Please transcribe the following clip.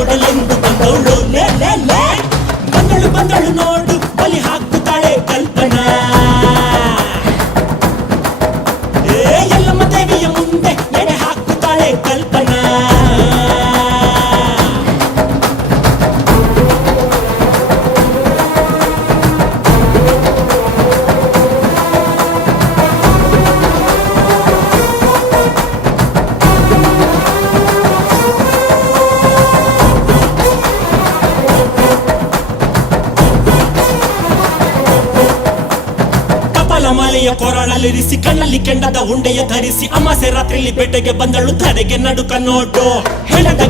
ನೋಡಲೆಂದು ಬಂದವಳು ಲೇ ಲೇ ಲೇ ಬಂದಳು ಬಂದಳು ನೋಡು ಬಲಿ ಹಾಕುತ್ತಾಳೆ ಕಲ್ಪನಾ ಎಲ್ಲಮ್ಮ ದೇವಿಯ ಮುಂದೆ ಎಡೆ ಹಾಕುತ್ತಾಳೆ ಕಲ್ಪನಾ ಮಾಲೆಯ ಕೊರಳಲ್ಲಿರಿಸಿ ಕಣ್ಣಲ್ಲಿ ಕೆಂಡದ ಉಂಡೆಯ ಧರಿಸಿ ಅಮಾಸೆ ರಾತ್ರಿಯಲ್ಲಿ ಬೇಟೆಗೆ ಬಂದಳು ಧರೆಗೆ ನಡುಕ ನೋಡು ಹೆಣದ